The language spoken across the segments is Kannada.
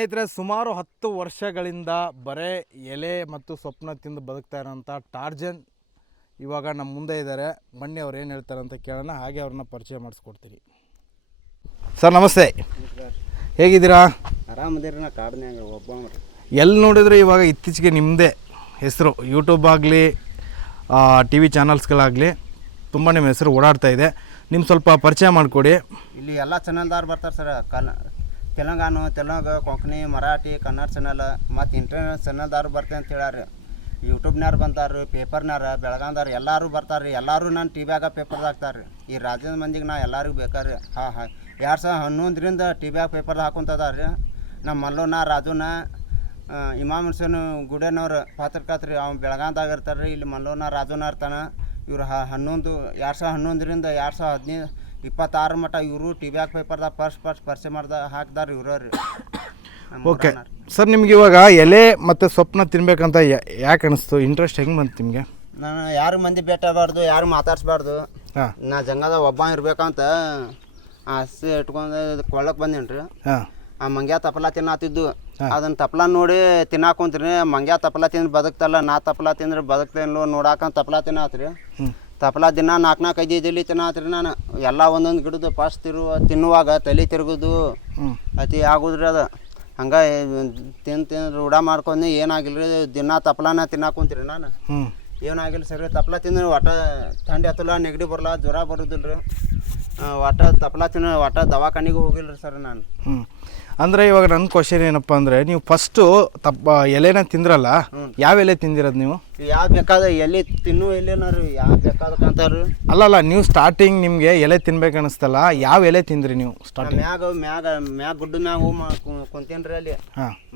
ಸ್ನೇಹಿತರೆ, ಸುಮಾರು 10 ವರ್ಷಗಳಿಂದ ಬರೇ ಎಲೆ ಮತ್ತು ಸೊಪ್ಪನ್ನ ತಿಂದು ಬದುಕ್ತಾ ಇರೋಂಥ ಟಾರ್ಜನ್ ಇವಾಗ ನಮ್ಮ ಮುಂದೆ ಇದ್ದಾರೆ. ಬನ್ನಿ ಅವ್ರು ಏನು ಹೇಳ್ತಾರೆ ಅಂತ ಕೇಳೋಣ, ಹಾಗೆ ಅವ್ರನ್ನ ಪರಿಚಯ ಮಾಡಿಸ್ಕೊಡ್ತೀನಿ. ಸರ್ ನಮಸ್ತೆ, ಹೇಗಿದ್ದೀರಾ? ಆರಾಮದಿರಿ. ನಾ ಕಾಡ್ನ್ಯಾಗ ಒಬ್ಬ ಎಲ್ಲಿ ನೋಡಿದ್ರೆ ಇವಾಗ ಇತ್ತೀಚೆಗೆ ನಿಮ್ಮದೇ ಹೆಸರು ಯೂಟ್ಯೂಬ್ ಆಗಲಿ TV ಚಾನಲ್ಸ್ಗಳಾಗಲಿ ತುಂಬ ನಿಮ್ಮ ಹೆಸರು ಓಡಾಡ್ತಾ ಇದೆ. ನಿಮ್ಮ ಸ್ವಲ್ಪ ಪರಿಚಯ ಮಾಡಿಕೊಡಿ. ಇಲ್ಲಿ ಎಲ್ಲ ಚಾನಲ್ದಾರು ಬರ್ತಾರೆ ಸರ್. ತೆಲಂಗು, ಕೊಂಕಣಿ, ಮರಾಠಿ, ಕನ್ನಡ ಚಾನಲ್ ಮತ್ತು ಇಂಟರ್ನೆಟ್ ಚಾನಲ್ದಾರು ಬರ್ತೆ ಅಂತ ಹೇಳ್ಯಾರ. ಯೂಟ್ಯೂಬ್ನಾರು ಬಂತಾರೆ, ಪೇಪರ್ನಾರು, ಬೆಳಗಾಂದಾರು ಎಲ್ಲರೂ ಬರ್ತಾರೆ ರೀ. ಎಲ್ಲರೂ ನಾನು ಟಿವ್ಯಾಗ ಪೇಪರ್ದಾಗ ಹಾಕ್ತಾರೆ ರೀ. ಈ ರಾಜ್ಯದ ಮಂದಿಗೆ ನಾ ಎಲ್ಲರಿಗೂ ಬೇಕಾರೆ 2011ರಿಂದ ಟಿವ್ಯಾಗ ಪೇಪರ್ದಾಗ ಹಾಕೊಂತದಾರ ರೀ. ನಮ್ಮ ಮಲ್ಲೋನ, ರಾಜುನ, ಇಮಾಮ್ ಹುಸೇನ್ ಗುಡೇನವ್ರು ಪಾತ್ರಕರ್ತ್ರಿ, ಅವ್ನು ಬೆಳಗಾಂದಾಗ ಇರ್ತಾರೆ ರೀ. ಇಲ್ಲಿ ಮಲ್ಲೋನ, ರಾಜುನ ಇರ್ತಾನೆ. ಇವರು 2011ರಿಂದ 2026 ಮಟ್ಟ ಇವರು ಟಿವ್ಯಾಗ ಪೇಪರ್ದಾಗ ಫಸ್ಟ್ ಪರಿಚಯ ಹಾಕಿದಾರೆ ಇವರು ರೀ. ಓಕೆ ಸರ್, ನಿಮ್ಗೆ ಇವಾಗ ಎಲೆ ಮತ್ತು ಸೊಪ್ಪನ್ನ ತಿನ್ಬೇಕಂತ ಯಾಕೆ ಅನಿಸ್ತು? ಇಂಟ್ರೆಸ್ಟ್ ಹೆಂಗೆ ಬಂತು ನಿಮಗೆ? ನಾನು ಯಾರು ಮಂದಿ ಭೇಟಬಾರ್ದು, ಯಾರು ಮಾತಾಡ್ಸ್ಬಾರ್ದು, ನಾ ಜಂಗದ ಒಬ್ಬ ಇರ್ಬೇಕಂತ ಆಸೆ ಇಟ್ಕೊಂಡು ಕೊಳ್ಳಕ್ಕೆ ಬಂದೇನಿ ರೀ. ಆ ಮಂಗ್ಯ ತಪ್ಪಲ ತಿನ್ನತ್ತಿದ್ದು, ಅದನ್ನು ತಪ್ಪಲ ನೋಡಿ ತಿನ್ನಾಕೊಂತ್ರಿ. ಮಂಗ್ಯ ತಪ್ಪಲ ತಿಂದ್ರೆ ಬದುಕ್ತಲ್ಲ, ನಾ ತಪ್ಪಲ ತಿಂದ್ರೆ ಬದುಕ್ತೇನೋ ನೋಡಾಕಂತ ತಪ್ಪಲ ತಿನ್ನತ್ರಿ. ತಪ್ಪಲ ದಿನ 4-5 ಇದಲ್ಲಿ ತಿನ್ನತ್ರಿ. ನಾನು ಎಲ್ಲ ಒಂದೊಂದು ಗಿಡದ್ದು ಫಸ್ಟ್ ತಿನ್ನುವಾಗ ತಲೆ ತಿರುಗೋದು ಅತಿ ಆಗೋದ್ರಿ. ಅದು ಹಂಗೆ ತಿಂದು ರೂಢ ಮಾಡ್ಕೊಂಡು ಏನಾಗಿಲ್ಲ ರೀ. ದಿನ ತಪ್ಪಲನ ತಿನ್ನಾಕೊಂತೀರಿ. ನಾನು ಏನಾಗಿಲ್ಲ ಸರಿ. ತಪ್ಪಲ ತಿಂದ್ರೆ ಒಟ್ಟ ಥಂಡಿ ಹತ್ತಲ್ಲ, ನೆಗಡಿ ಬರಲ್ಲ, ಜ್ವರ ಬರೋದಿಲ್ಲ ರೀ. ಒಟ್ಟ ತಪ್ಪಲ ತಿನ್ನ ಒಟ್ಟ ದವಾಖಾನಿಗೂ ಹೋಗಿಲ್ಲ ರೀ ಸರ್ ನಾನು. ಅಂದರೆ ಇವಾಗ ನನ್ನ ಕ್ವಶನ್ ಏನಪ್ಪ ಅಂದರೆ, ನೀವು ಫಸ್ಟು ಎಲೆನ ತಿಂದ್ರಲ್ಲ, ಯಾವ ಎಲೆ ತಿಂದಿರೋದು ನೀವು? ಯಾವ ಬೇಕಾದ ಎಲೆ ತಿನ್ನು ಎಲೆನ ರೀ, ಯಾವ ಬೇಕಾದಕ್ಕಂತಾರು. ಅಲ್ಲಲ್ಲ, ನೀವು ಸ್ಟಾರ್ಟಿಂಗ್ ನಿಮಗೆ ಎಲೆ ತಿನ್ಬೇಕು ಅನಿಸ್ತಲ್ಲ, ಯಾವ ಎಲೆ ತಿಂದ್ರಿ ನೀವು ಸ್ಟಾರ್ಟಿಂಗ್? ಮ್ಯಾಗ ಗುಡ್ಡ ಮ್ಯಾಗ ಹೋಗಿ ಕುಂತೇನಿ ರೀ. ಅಲ್ಲಿ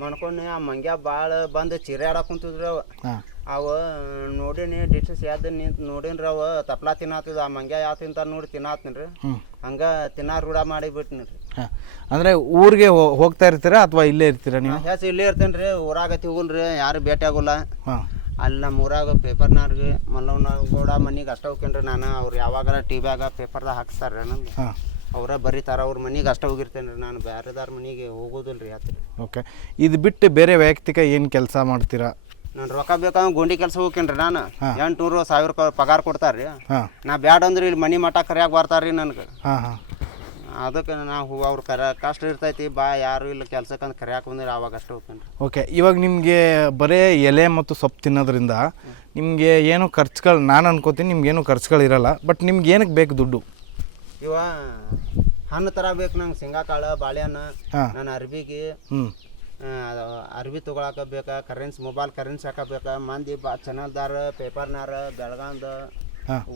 ಮಾಡ್ಕೊಂಡು ಆ ಮಂಗ್ಯ ಭಾಳ ಬಂದು ಚಿರಾಡಕ್ಕೆ ಕುಂತಿದ್ರಿ. ಅವು ನೋಡೀನಿ, ಡಿಶಸ್ ಯಾವ್ದು ನಿಂತು ನೋಡೀನಿ. ಅವು ತಪ್ಪಲ ತಿನ್ನತ್ತದ. ಆ ಮಂಗ್ಯ ಯಾವ ತಿಂತಾರ ನೋಡಿ ತಿನ್ನತ್ತೀನಿ ರೀ. ಹಂಗೆ ತಿನ್ನ ರೂಢ ಮಾಡಿ ಬಿಟ್ಟಿನಿ ರೀ. ಅಂದರೆ ಊರಿಗೆ ಹೋಗ್ತಾ ಇರ್ತೀರಾ ಅಥವಾ ಇಲ್ಲೇ ಇರ್ತೀರಾ ನೀವು? ಇಲ್ಲೇ ಇರ್ತೇನೆ ರೀ. ಊರಾಗತಿ ಹೋಗಲ್ರಿ, ಯಾರು ಭೇಟಿ ಆಗೋಲ್ಲ. ಅಲ್ಲಿ ನಮ್ಮ ಊರಾಗ ಪೇಪರ್ನಾರ್ಗೆ ಮಲ್ಲವನ ಕೂಡ ಮನೆಗೆ ಅಷ್ಟ ಹೋಗ್ತೇನೆ ರೀ ನಾನು. ಅವ್ರು ಯಾವಾಗಾರ ಟಿವ್ಯಾಗ ಪೇಪರ್ದಾಗ ಹಾಕ್ಸ್ತಾರೆ ನಮ್ಗೆ, ಅವರ ಬರೀತಾರೆ. ಅವ್ರ ಮನೆಗೆ ಅಷ್ಟ ಹೋಗಿರ್ತೇನೆ ರೀ ನಾನು. ಬೇರೆದಾರ ಮನೆಗೆ ಹೋಗೋದಿಲ್ಲ ರೀ ಆತ. ಓಕೆ, ಇದು ಬಿಟ್ಟು ಬೇರೆ ವೈಯಕ್ತಿಕ ಏನು ಕೆಲಸ ಮಾಡ್ತೀರಾ? ನಾನು ರೊಕ್ಕ ಬೇಕಂದ್ರೆ ಗುಂಡಿ ಕೆಲಸ ಹೋಗ್ತೇನೆ ರೀ ನಾನು. 800-1000 ಪಗಾರ ಕೊಡ್ತಾರೆ ರೀ. ನಾ ಬ್ಯಾಡ ಅಂದ್ರೆ ಇಲ್ಲಿ ಮನೆ ಮಠ ಕರಿಯಾಗ ಬರ್ತಾರೆ ರೀ ನನಗೆ. ಅದಕ್ಕೆ ನಾವು ಅವ್ರು ಕಷ್ಟ ಇರ್ತೈತಿ, ಬಾ ಯಾರು ಇಲ್ಲ ಕೆಲ್ಸಕ್ಕಂತ ಕರಿಯಾಕೆ ಬಂದ್ರೆ ಅವಾಗ ಅಷ್ಟೇ ಹೋಗ್ತೇನೆ ರೀ. ಓಕೆ, ಇವಾಗ ನಿಮಗೆ ಬರೀ ಎಲೆ ಮತ್ತು ಸೊಪ್ಪು ತಿನ್ನೋದ್ರಿಂದ ನಿಮಗೆ ಏನು ಖರ್ಚುಗಳು, ನಾನು ಅನ್ಕೋತೀನಿ ನಿಮ್ಗೇನು ಖರ್ಚುಗಳಿರಲ್ಲ. ಬಟ್ ನಿಮ್ಗೆ ಏನಕ್ಕೆ ಬೇಕು ದುಡ್ಡು? ಇವ ಹಣ್ಣು ಥರ ಬೇಕು ನಂಗೆ. ಶೇಂಗಾಕಾಳು, ಬಾಳೆಹಣ್ಣು, ನನ್ನ ಅರ್ಬಿಗೆ ಅರ್ಬಿ ತೊಗೊಳಕ ಬೇಕಾ, ಮೊಬೈಲ್ ಕರೆನ್ಸಿ ಹಾಕಬೇಕಾ. ಮಂದಿ ಚಾನಲ್ದಾರ, ಪೇಪರ್ನಾರ, ಬೆಳಗಾಂದ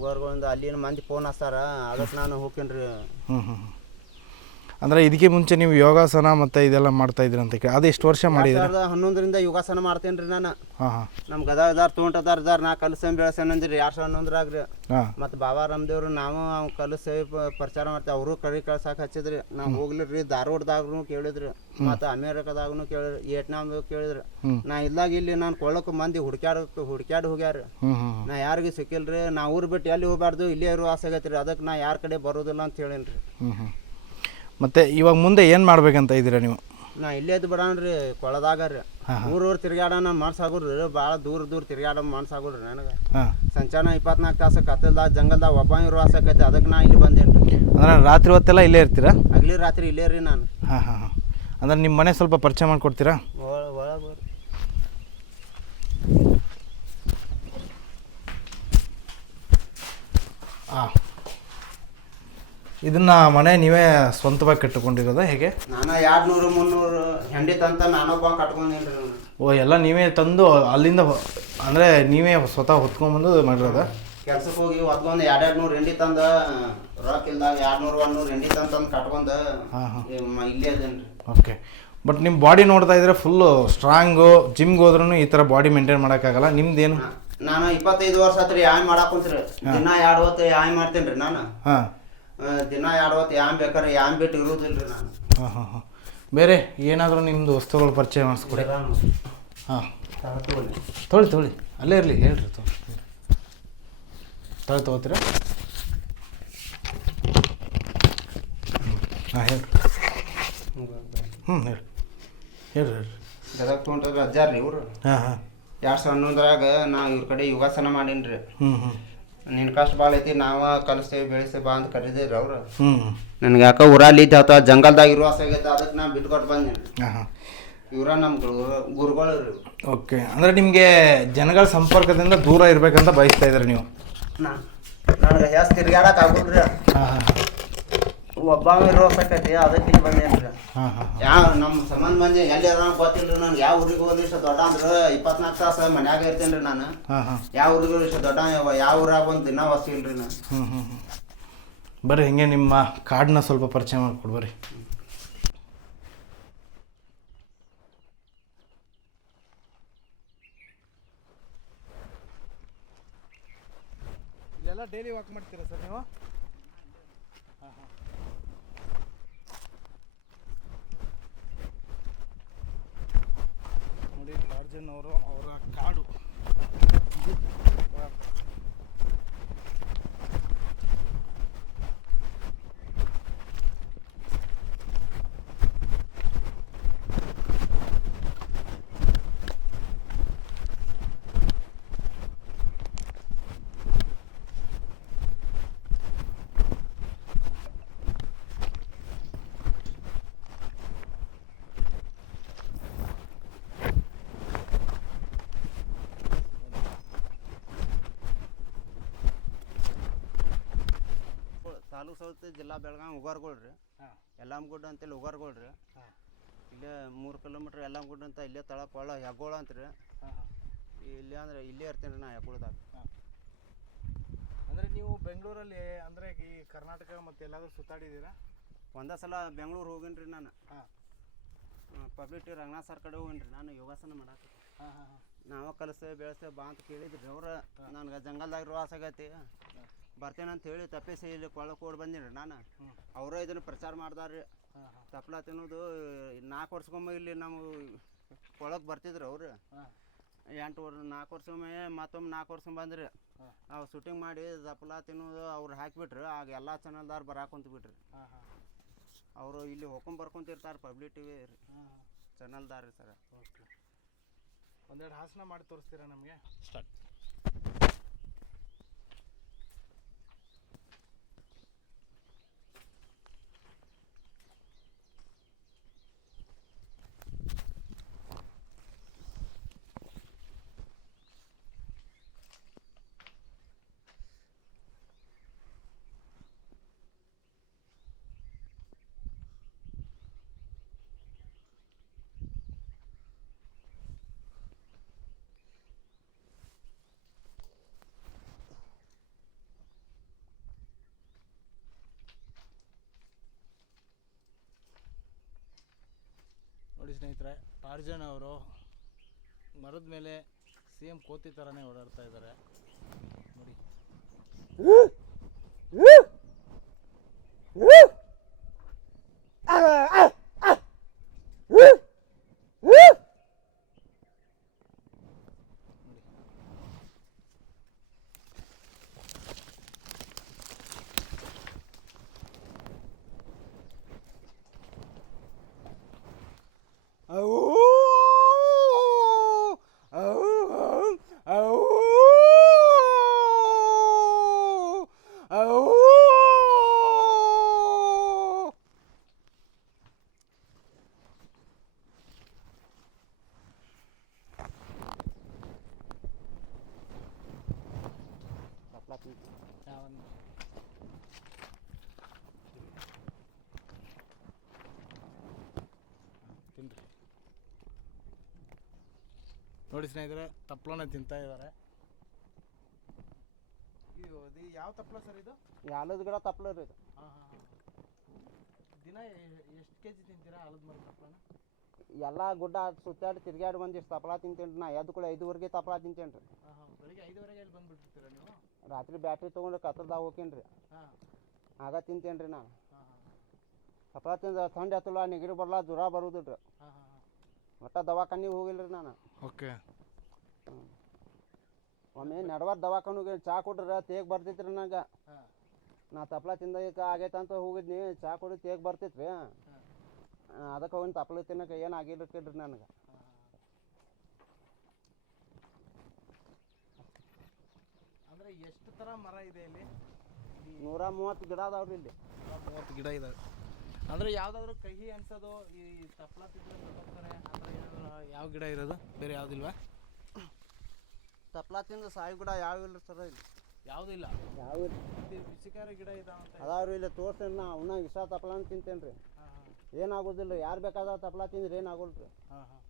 ಊರ್ಗಳಿಂದ ಅಲ್ಲಿನ ಮಂದಿ ಫೋನ್ ಹಚ್ತಾರ. ಅದಕ್ಕೆ ನಾನು ಹೋಗ್ತೀನಿ ರೀ. ಅಂದರೆ ಇದಕ್ಕೆ ಮುಂಚೆ ನೀವು ಯೋಗಾಸನ ಮತ್ತು ಇದೆಲ್ಲ ಮಾಡ್ತಾ ಇದ್ರಿ ಅಂತ ಕೇಳಿ, ಅದು ಎಷ್ಟು ವರ್ಷ ಮಾಡಿದ್ರಿ? 2011ರಿಂದ ಯೋಗಾಸನ ಮಾಡ್ತೇನೆ ರೀ ನಾನು. ನಮ್ಮ ಗದಗದಾರ ತೋಂಟದಾರ ನಾ ಕಲಸ ಬೆಳೆಸೇನೆ ಅಂದಿರಿ 2011ರಾಗ ರೀ. ಮತ್ತು ಬಾಬಾ ರಾಮದೇವ್ರು ನಾವು ಕಲಸ ಪ್ರಚಾರ ಮಾಡ್ತೇವೆ. ಅವರು ಕರಿ ಕಳ್ಸಕ್ಕೆ ಹಚ್ಚಿದ್ರಿ. ನಾವು ಹೋಗ್ಲಿರಿ. ಧಾರವಾಡದಾಗೂ ಕೇಳಿದ್ರಿ, ಮತ್ತು ಅಮೇರಿಕಾದಾಗೂ ಕೇಳಿದ್ರಿ, ವಿಯೆಟ್ನಾಮ್ದಾಗ ಕೇಳಿದ್ರಿ. ನಾ ಇಲ್ದಾಗ ಇಲ್ಲಿ ನಾನು ಕೊಳ್ಳಕ್ಕೆ ಮಂದಿ ಹುಡ್ಕ್ಯಾಡಿ ಹೋಗ್ಯಾರ. ನಾ ಯಾರಿಗೂ ಸಿಕ್ಕಿಲ್ರಿ. ನಾ ಊರು ಬಿಟ್ಟು ಎಲ್ಲಿ ಹೋಗ್ಬಾರ್ದು, ಇಲ್ಲೇ ಇರೋ ಆಸೆ ಆಗೈತೆ ರೀ. ಅದಕ್ಕೆ ನಾ ಯಾರ ಕಡೆ ಬರೋದಿಲ್ಲ ಅಂತ ಹೇಳೇನಿ ರೀ. ಮತ್ತು ಇವಾಗ ಮುಂದೆ ಏನು ಮಾಡ್ಬೇಕಂತ ಇದ್ದೀರಾ ನೀವು? ನಾ ಇಲ್ಲೇ ಇದು ಬಿಡೋಣ್ರಿ, ಕೊಳದಾಗ ರೀ. ಊರು ತಿರ್ಗಾಡೋಣ ಮನ್ಸಾಗೋರಿ. ಭಾಳ ದೂರ ತಿರ್ಗಾಡೋ ಮನ್ಸಾಗೋರಿ ನನಗೆ. ಸಂಚಾನ 24 ತಾಸು ಕತ್ತಲ್ದಾಗ ಜಂಗಲ್ದಾಗ ಒಬ್ಬ ಇರೋ ಆಸೆ ಆಕೈತೆ. ಅದಕ್ಕೆ ನಾ ಇಲ್ಲಿ ಬಂದೇನಿ ರೀ. ಅಂದ್ರೆ ರಾತ್ರಿ ಹೊತ್ತೆಲ್ಲ ಇಲ್ಲೇ ಇರ್ತೀರಾ? ಹಗಲಿ ರಾತ್ರಿ ಇಲ್ಲೇ ರೀ ನಾನು. ಅಂದ್ರೆ ನಿಮ್ಮ ಮನೆ ಸ್ವಲ್ಪ ಪರಿಚಯ ಮಾಡಿಕೊಡ್ತೀರಾ? ಒಳಗೆ ಇದನ್ನ ಮನೆ ನೀವೇ ಸ್ವಂತವಾಗಿ ಕಟ್ಟಿಕೊಂಡಿರೋದ ಹೇಗೆ? ನಾನು 200-300 ಹೆಂಡಿ ತಂತ ನಾನೊಬ್ಬ ಕಟ್ಕೊಂಡೇನ್ರಿ. ಓ, ಎಲ್ಲ ನೀವೇ ತಂದು ಅಲ್ಲಿಂದ, ಅಂದರೆ ನೀವೇ ಸ್ವತಃ ಹೊತ್ಕೊಂಡ್ಬಂದು ಮಾಡಿರೋದ? ಕೆಲ್ಸಕ್ಕೆ ಹೋಗಿ ಹೊತ್ಕೊಂಡು 200 ಹೆಂಡಿ ತಂದು ರೊಕ್ಕ ಇಲ್ದಾಗ 200-100 ಹೆಂಡಿ ತಂದು ಕಟ್ಕೊಂಡು ಇಲ್ಲೇ ಅದೇನ್ರಿ. ಓಕೆ, ಬಟ್ ನಿಮ್ಮ ಬಾಡಿ ನೋಡ್ತಾ ಇದ್ರೆ ಫುಲ್ಲು ಸ್ಟ್ರಾಂಗು. ಜಿಮ್ಗೆ ಹೋದ್ರೂ ಈ ಥರ ಬಾಡಿ ಮೇಂಟೈನ್ ಮಾಡೋಕ್ಕಾಗಲ್ಲ. ನಿಮ್ದೇನು? ನಾನು 25 ವರ್ಷ ಆತ್ರಿ ಯಾಯ್ ಮಾಡಾಕೊಂತ್ರಿ. ದಿನ 2 ಹೊತ್ತು ಯಾಯ್ ಮಾಡ್ತೇನೆ ರೀ ನಾನು. ದಿನ 2 ಹೊತ್ತು ಯಾಮ್ ಬೇಕಾರೆ ಯಾಮ್ ಬಿಟ್ಟು ಇರೋದಿಲ್ಲ ರೀ ನಾನು. ಬೇರೆ ಏನಾದರೂ ನಿಮ್ಮದು ವಸ್ತುಗಳು ಪರಿಚಯ ಮಾಡಿಸ್ಕೊಡಿ. ತೊಳಿ ಅಲ್ಲೇ ಇರಲಿ, ಹೇಳ್ರಿ. ತೊಗೋತೀರಾ? ಹೇಳ್ರಿ. ಹೇಳಿ. ಹೇಳ್ರಿ ಹೇಳ್ರಿ. ಗದಗ ತೊಗೊಂಡ್ರೆ ಅಜ್ಜಾರ ರೀ ಇವರು. ಹಾಂ ಹಾಂ. 2011ರಾಗ ನಾ ಇವ್ರ ಕಡೆ ಯೋಗಾಸನ ಮಾಡೀನಿ ರೀ. ಹ್ಞೂ ಹ್ಞೂ ನಿನ್ನ ಕಷ್ಟ ಭಾಳ ಐತಿ, ನಾವು ಕಲಿಸ್ತೇವೆ ಬೆಳೆಸ್ತೇವೆ ಬಾ ಅಂತ ಕರೀದಿರಿ ಅವ್ರು. ಹ್ಞೂ. ನನಗೆ ಯಾಕೆ ಊರಲ್ಲಿ ಇದ್ದ ಅಥವಾ ಜಂಗಲ್ದಾಗ ಇರುವ ಆಸೆ ಆಗೈತೆ, ಅದಕ್ಕೆ ನಾ ಬಿಟ್ಕೊಟ್ಟು ಬಂದೆ. ಹಾಂ ಹಾಂ. ಇವರ ನಮ್ಮ ಗುರುಗಳು ರೀ. ಓಕೆ, ಅಂದರೆ ನಿಮಗೆ ಜನಗಳ ಸಂಪರ್ಕದಿಂದ ದೂರ ಇರಬೇಕಂತ ಬಯಸ್ತಾ ಇದ್ರಿ ನೀವು? ನನಗೆ ಹೆಸ್ ತಿರ್ಗಾಡಕ್ಕೆ ಆಗೋಲ್ರಿ. ಹಾಂ ಹಾಂ. ಒಬ್ಬ ಇರೋ ಸಾಕೈತಿ, ಅದಕ್ಕೆ ಇಲ್ಲಿ ಬಂದೇನಿ ರೀ. ಹಾಂ ಹಾಂ. ಯಾವ ನಮ್ಮ ಸಂಬಂಧ ಮಂದಿ ಎಲ್ಲಿ ಅದ ಗೊತ್ತಿಲ್ಲ ರೀ. ನನಗೆ ಯಾವ ಊರಿಗೆ ಹೋಗಿ ಇಷ್ಟ ದೊಡ್ಡ ಅಂದ್ರೆ 24 ತಾಸು ಮನ್ಯಾಗ ಇರ್ತೇನೆ ರೀ ನಾನು. ಹಾಂ ಹಾಂ. ಯಾವ ಊರಿಗೆ ಇಷ್ಟ ದೊಡ್ಡ ಯಾವ ಊರಾಗ ಒಂದು ದಿನ ವಸ್ತು ಇಲ್ಲ ರೀ ನಾನು. ಹ್ಞೂ ಹ್ಞೂ ಹ್ಞೂ. ಬರ್ರಿ ಹಿಂಗೆ ನಿಮ್ಮ ಕಾರ್ಡ್ನ ಸ್ವಲ್ಪ ಪರಿಚಯ ಮಾಡಿಕೊಡು ಬರ್ರಿ. ಇಲ್ಲೆಲ್ಲ ಡೈಲಿ ವಾಕ್ ಮಾಡ್ತೀರಾ ಸರ್ ನೀವು? ಹಾಂ ಹಾಂ. ನೋಡಿ ಟಾರ್ಜನ್ ಅವರು ಅವರ ಕಾಡು ತಾಲೂಕು ಸೌತ್ ಜಿಲ್ಲಾ ಬೆಳಗಾವಿ ಉಗಾರ್ಗೋಳ್ ರೀ. ಯಲ್ಲಮ್ಮಗುಡ್ಡ ಅಂತೇಳಿ ಉಗಾರ್ಗೋಳ್ ರೀ. ಇಲ್ಲೇ 3 ಕಿಲೋಮೀಟ್ರ್ ಯಲ್ಲಮ್ಮಗುಡ್ಡ ಅಂತ, ಇಲ್ಲೇ ತಳ ಕೊಳ್ಳ ಹೆಗ್ಗೋಳ ಅಂತ ರೀ. ಇಲ್ಲೇ ಅಂದ್ರೆ ಇಲ್ಲೇ ಇರ್ತೇನೆ ರೀ ನಾ ಹೆಗ್ಗೋಳದಾಗ. ಅಂದರೆ ನೀವು ಬೆಂಗಳೂರಲ್ಲಿ ಅಂದರೆ ಈ ಕರ್ನಾಟಕ ಮತ್ತು ಎಲ್ಲಾದರೂ ಸುತ್ತಾಡಿದ್ದೀರಾ? ಒಂದೇ ಸಲ ಬೆಂಗಳೂರು ಹೋಗೀನಿ ರೀ ನಾನು. ಪಬ್ಲಿಕ್ ರಂಗನಾಥ್ ಸರ್ ಕಡೆ ಹೋಗೀನಿ ರೀ ನಾನು ಯೋಗಾಸನ ಮಾಡಕ್ಕೆ. ನಾವು ಕಲಿಸ್ತೇವೆ ಬೆಳೆಸ್ತೇವೆ ಬಾ ಅಂತ ಕೇಳಿದ್ರಿ ಅವ್ರು. ನನಗೆ ಜಂಗಲ್ದಾಗ ಇರೋ ಆಸೆ ಆಗೈತಿ, ಬರ್ತೇನೆ ಅಂತ ಹೇಳಿ ತಪ್ಪಿಸಿ ಇಲ್ಲಿ ಕೊಳ್ಳಕ್ಕೆ ಓಡಿ ಬಂದೀನಿ ರೀ ನಾನು. ಅವರೇ ಇದನ್ನು ಪ್ರಚಾರ ಮಾಡ್ದಾರ್ರಿ. ತಪ್ಲ ತಿನ್ನೋದು 4 ವರ್ಷಕ್ಕೊಮ್ಮೆ ಇಲ್ಲಿ ನಮ್ಮ ಕೊಳಕ್ಕೆ ಬರ್ತಿದ್ರು ಅವರು. 4 ವರ್ಷಕ್ಕೊಮ್ಮೆ ಮತ್ತೊಮ್ಮೆ 4 ವರ್ಷ ಬಂದ್ರಿ. ನಾವು ಶೂಟಿಂಗ್ ಮಾಡಿ ತಪ್ಲ ತಿನ್ನೋದು ಅವ್ರು ಹಾಕಿಬಿಟ್ರು. ಆಗ ಎಲ್ಲ ಚಾನಲ್ದಾರು ಬರಾಕೊಂತ ಬಿಟ್ರಿ. ಅವರು ಇಲ್ಲಿ ಬರ್ಕೊಂತಿರ್ತಾರೆ ಪಬ್ಲಿಕ್ ಟಿವಿ ರೀ ಚಾನಲ್ದಾರ ರೀ ಸರ್. ಓಕೆ, ಒಂದೆರಡು ಹಾಸನ ಮಾಡಿ ತೋರಿಸ್ತೀರಾ ನಮಗೆ? ಸ್ಟಾರ್ಟ್. ನೋಡಿ ಸ್ನೇಹಿತರೆ, ಟಾರ್ಜನ್ ಅವರು ಮರದ ಮೇಲೆ ಸೇಮ್ ಕೋತಿ ಥರನೇ ಓಡಾಡ್ತಾ ಇದ್ದಾರೆ ನೋಡಿ. ನೋಡಿ ಸ್ನೇಹಿತರೆ, ತಪ್ಪಲನ್ನ ತಿಂತಾ ಇದ್ದಾರೆ. ಇದು ಯಾವ ತಪ್ಪಲ ಸರ್ ಇದು? ಆಲದ ಗಿಡ ತಪ್ಪಲ ರೀ ಇದು. ಹಾಂ ಹಾಂ ಹಾಂ. ದಿನ ಎಷ್ಟು ಕೆ ಜಿ ತಿಂತೀರಾ ಆಲದ ಮರದ ತಪ್ಪಲನ? ಎಲ್ಲ ಗುಡ್ಡ ಸುತ್ತಾಡಿ ತಿರ್ಗಾಡಿ ಬಂದಿಷ್ಟು ತಪ್ಪಲ ತಿಂತೇನೆ ರೀ ನಾ. ಎದ್ದು ಕೂಡ 5 ತಪ್ಪಲ ತಿಂತೇನೆ ರೀ. ಹಾಂ ಹಾಂ. ಬೆಳಿಗ್ಗೆ 5:30ಗೆ ಇಲ್ಲಿ ಬಂದುಬಿಟ್ಟಿರ್ತೀರಾ ನೀವು? ರಾತ್ರಿ ಬ್ಯಾಟ್ರಿ ತೊಗೊಂಡು ಕತ್ತಲ್ದಾಗ ಹೋಗ್ತೀನಿ ರೀ. ಹಾಂ. ಆಗ ತಿಂತೇನೆ ರೀ ನಾನು. ಹಾಂ ಹಾಂ. ತಪ್ಪಲ ತಿಂದ ಥಂಡಿ ಹತ್ತಲ್ಲ, ನೆಗಡಿ ಬರಲ್ಲ, ಜ್ವರ ಬರೋದಿಲ್ಲ ರೀ. ಹಾಂ ಹಾಂ ಹಾಂ. ಒಟ್ಟು ದವಾಖಾನಿಗೆ ಹೋಗಿಲ್ಲ ರೀ ನಾನು. ಓಕೆ. ಒಮ್ಮೆ ನಡ್ವಾದ ದವಾಖಾನಿಗೆ ಚಾ ಕೊಡ್ರೆ ತೇಗ್ ಬರ್ತೈತಿ ರೀ ನನಗೆ. ನಾ ತಪ್ಪಲ ತಿಂದ ಈಗ ಆಗೈತೆ ಅಂತ ಹೋಗಿದ್ನಿ, ಚಾ ಕೊಡಿ ತೇಗ್ ಬರ್ತೈತಿ ರೀ. ಅದಕ್ಕೆ ಒಂದು ತಪ್ಪಲು ತಿನ್ನಕ್ಕೆ ಏನು ಆಗಿರ್ಲಿಕ್ಕಿಲ್ರಿ ನನಗೆ. ಅಂದರೆ ಎಷ್ಟು ಥರ ಮರ ಇದೆ ಇಲ್ಲಿ? 130 ಗಿಡ ಅದಾವ್ರಿ ಇಲ್ಲಿ. 30 ಗಿಡ ಇದಾವೆ. ಅಂದರೆ ಯಾವುದಾದ್ರೂ ಕಹಿ ಅನ್ಸೋದು ಈ ತಪ್ಪಲ ತಿಂದ್ರೆ ಬದುಕ್ತಾರೆ ಅಂದರೆ ಯಾವ ಗಿಡ ಇರೋದು? ಬೇರೆ ಯಾವುದಿಲ್ವಾ? ತಪ್ಪಲ ತಿಂದು ಸಾಯಿ ಗಿಡ ಯಾವ ಇಲ್ಲ ಸರ್ ಇಲ್ಲಿ. ಯಾವುದೂ ಇಲ್ಲ. ಯಾವ ವಿಚಿಕಾರ ಗಿಡ ಇದಾವಂತ ಅದಾವ್ರಿ ಇಲ್ಲಿ ತೋರಿಸ್ರಿ. ನಾ ಅವನ್ನ ವಿಷ ತಪ್ಪಲಾನ ತಿಂತೇನೆ ರೀ. ಹಾಂ ಹಾಂ ಏನಾಗೋದಿಲ್ಲ. ಯಾರು ಬೇಕಾದ ತಪ್ಪಲ ತಿಂದ್ರೆ ಏನಾಗೋಲ್ಲ ರೀ. ಹಾಂ ಹಾಂ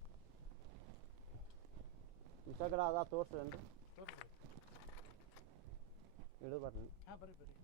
ವಿಷ ಗಿಡ ಅದ ತೋರಿಸ್ರಿ. ತೋರಿಸಿ. ಇಡು ಬರ್ರಿ. ಹಾಂ ಬರ್ರಿ ಬರ್ರಿ.